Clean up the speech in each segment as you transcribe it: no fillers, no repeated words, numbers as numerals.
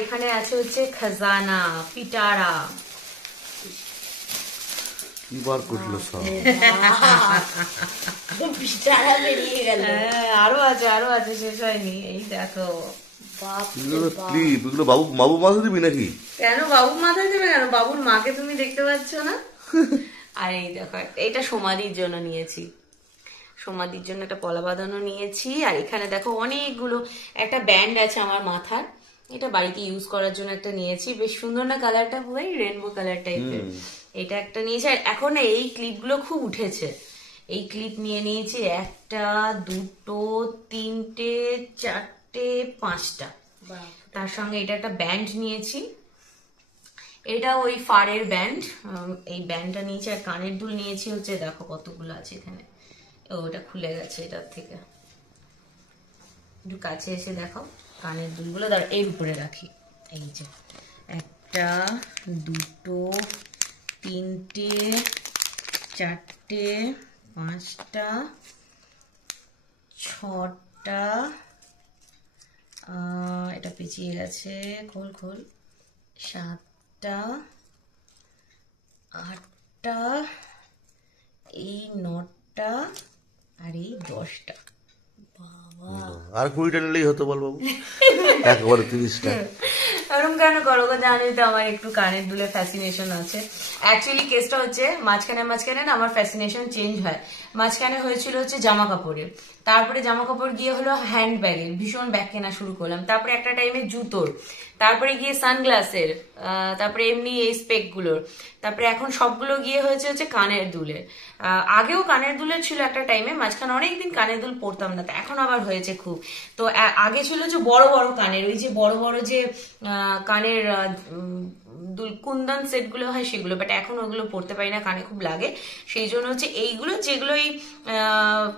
এখানে আছে হচ্ছে খাজানা পিটারা। কি বার করলো সব, পিটারা বেরিয়ে গেল। আরো আছে শেষ হয়নি। এই দেখো এগুলো বাবু বাবু মাথা দিবি নাকি? কেন বাবুর মাথায় দেবে কেন? বাবুর মাকে তুমি দেখতে পাচ্ছ না? আর এই দেখো এটা সমাধির জন্য নিয়েছি, সমাধির জন্য একটা পলা বাঁধানো নিয়েছি। আর এখানে দেখো অনেকগুলো, একটা ব্যান্ড আছে আমার মাথার, এটা বাড়িতে ইউজ করার জন্য একটা নিয়েছি। বেশ সুন্দর না কালারটা, পুরো রেনবো কালার টাইপের। এটা একটা নিয়েছি। আর এখন না এই ক্লিপগুলো খুব উঠেছে, এই ক্লিপ নিয়ে নিয়েছি 1টা 2টো 3টে 4টে 5টা। তার সঙ্গে এটা একটা ব্যান্ড নিয়েছি, এটা ওই ফারের ব্যান্ড, এই ব্যান্ডটা নিয়েছি। আর কানের দুল নিয়েছি হচ্ছে, দেখো কতগুলো আছে এখানে। ওটা খুলে গেছে এটার থেকে, একটু কাছে এসে দেখো কানের দুলগুলো। এর উপরে রাখি, এই যে 1টা 2টো 3টে 4টে 5টা 6টা, এটা পিছিয়ে গেছে, খোল 7টা 8টা, এই 9টা, আর এই 10টা। আর 20টা নিলেই হতো বল বাবু, একবারে 30টা। এরকম কেন করো? জানি তো আমার একটু কানের দুলে ফ্যাসিনেশন আছে। অ্যাকচুয়ালি কেসটা হচ্ছে মাঝখানে না আমার ফ্যাসিনেশন চেঞ্জ হয়। মাঝখানে হয়েছিল হচ্ছে জামা কাপড়ের, তারপরে জামা কাপড় গিয়ে হলো হ্যান্ড ব্যাগের, ভীষণ ব্যাগ কেনা শুরু করলাম। তারপরে একটা টাইমে জুতোর, তারপরে গিয়ে সানগ্লাসের, তারপরে এমনি এই স্পেক গুলোর, তারপরে এখন সবগুলো গিয়ে হয়েছে হচ্ছে কানের দুলের। আগেও কানের দুলের ছিল একটা টাইমে, মাঝখানে অনেকদিন কানের দুল পরতাম না, এখন আবার হয়েছে খুব। তো আগে ছিল যে বড় বড় কানের, ওই যে বড় বড় যে কানের দুল কুন্দন সেট গুলো হয় সেগুলো, বাট এখন ওগুলো পরতে পারি না, কানে খুব লাগে। সেই জন্য হচ্ছে এইগুলো, যেগুলো এই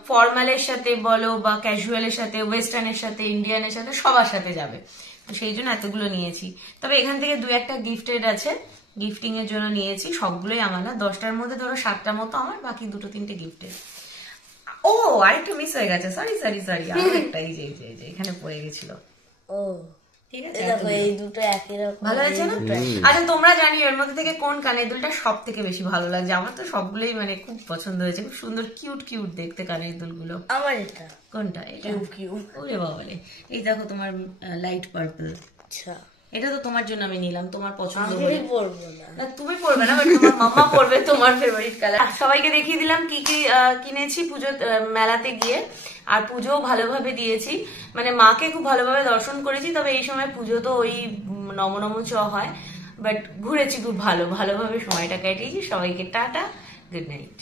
ফর্মালের সাথে বলো বা ক্যাজুয়ালের সাথে, ওয়েস্টার্নের সাথে, ইন্ডিয়ানের সাথে, সবার সাথে যাবে, তো সেই জন্য এতগুলো নিয়েছি। তবে এখান থেকে 2-1টা গিফটেড আছে, গিফটিং এর জন্য নিয়েছি। সবগুলোই আমার না, 10টার মধ্যে ধরো 7টা মতো আমার, বাকি 2-3টে গিফটেড। ও আরেকটু মিস হয়ে গেছে, সরি আরো একটা, এই যে এখানে পড়ে গেছিল। ও ঠিক আছে, এই দুটো একই রকম, ভালো আছে না? আচ্ছা তোমরা জানিও এর মধ্যে থেকে কোন কানের দুলটা সব থেকে বেশি ভালো লাগছে। আমার তো সবগুলোই মানে খুব পছন্দ হয়েছে, খুব সুন্দর কিউট দেখতে কানের দুলগুলো। আমার এটা কোনটা? এটা কিউট। ওরে বাবারে, এই দেখো তোমার লাইট পার্পল। আচ্ছা, এটা তো তোমার জন্য আমি নিলাম, তোমার পছন্দ আমি হলে। পরবো না, তুমি পরবে না, বাট তোমার মাম্মা পরবে, তোমার ফেভারিট কালার। সবাইকে দেখিয়ে দিলাম কি কি কিনেছি পুজো মেলাতে গিয়ে। আর পুজোও ভালোভাবে দিয়েছি, মানে মাকে খুব ভালোভাবে দর্শন করেছি। তবে এই সময় পুজো তো ওই নম চ হয়, বাট ঘুরেছি খুব ভালোভাবে সময়টা কাটিয়েছি। সবাইকে টাটা, গুড নাইট।